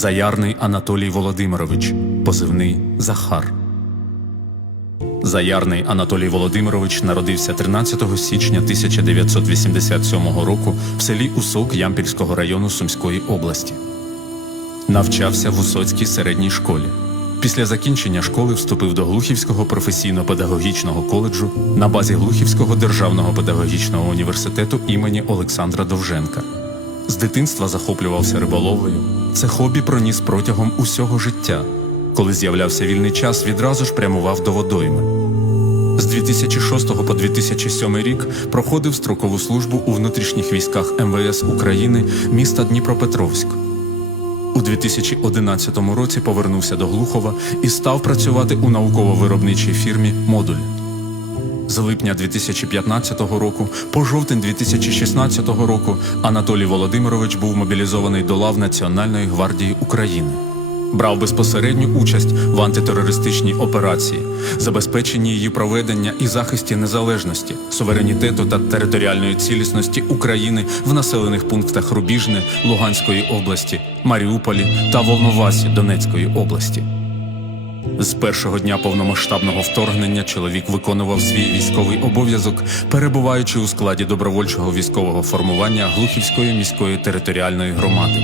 Заярний Анатолій Володимирович, позивний Захар. Заярний Анатолій Володимирович народився 13 січня 1987 року в селі Усок Ямпільського району Сумської області. Навчався в Усоцькій середній школі. Після закінчення школи вступив до Глухівського професійно-педагогічного коледжу на базі Глухівського державного педагогічного університету імені Олександра Довженка. З дитинства захоплювався риболовлею. Це хобі проніс протягом усього життя. Коли з'являвся вільний час, відразу ж прямував до водойми. З 2006 по 2007 рік проходив строкову службу у внутрішніх військах МВС України міста Дніпропетровськ. У 2011 році повернувся до Глухова і став працювати у науково-виробничій фірмі Модуль. З липня 2015 року по жовтень 2016 року Анатолій Володимирович був мобілізований до лав Національної гвардії України. Брав безпосередню участь в антитерористичній операції, забезпеченні її проведення і захисті незалежності, суверенітету та територіальної цілісності України в населених пунктах Рубіжне Луганської області, Маріуполі та Волновасі Донецької області. З першого дня повномасштабного вторгнення чоловік виконував свій військовий обов'язок, перебуваючи у складі добровольчого військового формування Глухівської міської територіальної громади.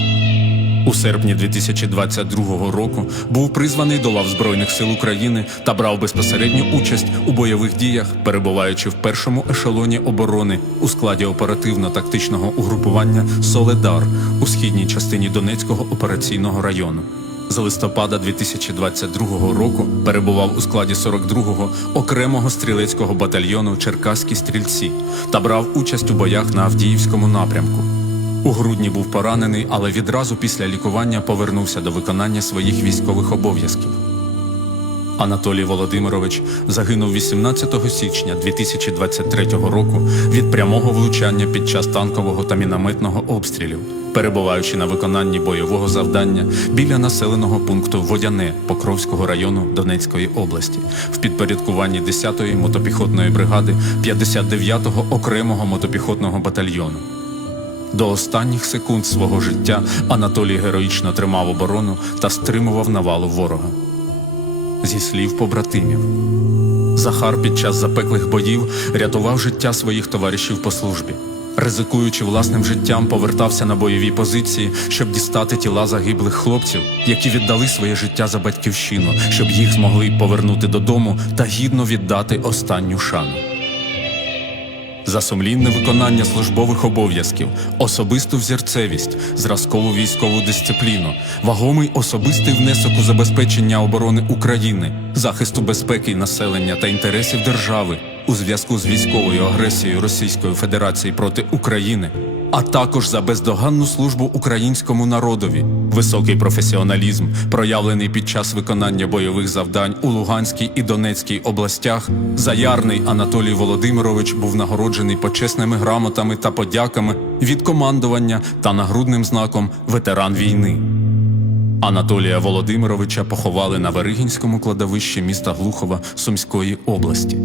У серпні 2022 року був призваний до лав Збройних сил України та брав безпосередню участь у бойових діях, перебуваючи в першому ешелоні оборони у складі оперативно-тактичного угрупування Соледар у східній частині Донецького операційного району. З листопада 2022 року перебував у складі 42-го окремого стрілецького батальйону Черкаські стрільці та брав участь у боях на Авдіївському напрямку. У грудні був поранений, але відразу після лікування повернувся до виконання своїх військових обов'язків. Анатолій Володимирович загинув 18 січня 2023 року від прямого влучання під час танкового та мінометного обстрілів, перебуваючи на виконанні бойового завдання біля населеного пункту Водяне Покровського району Донецької області в підпорядкуванні 10-ї мотопіхотної бригади 59-го окремого мотопіхотного батальйону. До останніх секунд свого життя Анатолій героїчно тримав оборону та стримував навалу ворога. Зі слів побратимів, Захар під час запеклих боїв рятував життя своїх товаришів по службі. Ризикуючи власним життям, повертався на бойові позиції, щоб дістати тіла загиблих хлопців, які віддали своє життя за батьківщину, щоб їх змогли повернути додому та гідно віддати останню шану. За сумлінне виконання службових обов'язків, особисту взірцевість, зразкову військову дисципліну, вагомий особистий внесок у забезпечення оборони України, захисту безпеки населення та інтересів держави у зв'язку з військовою агресією Російської Федерації проти України. А також за бездоганну службу українському народові, високий професіоналізм, проявлений під час виконання бойових завдань у Луганській і Донецькій областях, заярний Анатолій Володимирович був нагороджений почесними грамотами та подяками від командування та нагрудним знаком ветеран війни. Анатолія Володимировича поховали на Веригінському кладовищі міста Глухова Сумської області.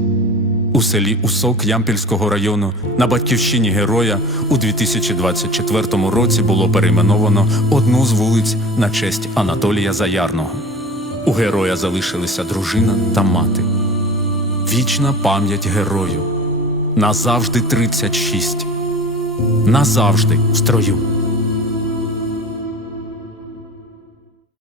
У селі Усок Ямпільського району на батьківщині героя у 2024 році було перейменовано одну з вулиць на честь Анатолія Заярного. У героя залишилися дружина та мати. Вічна пам'ять герою. Назавжди 36. Назавжди в строю.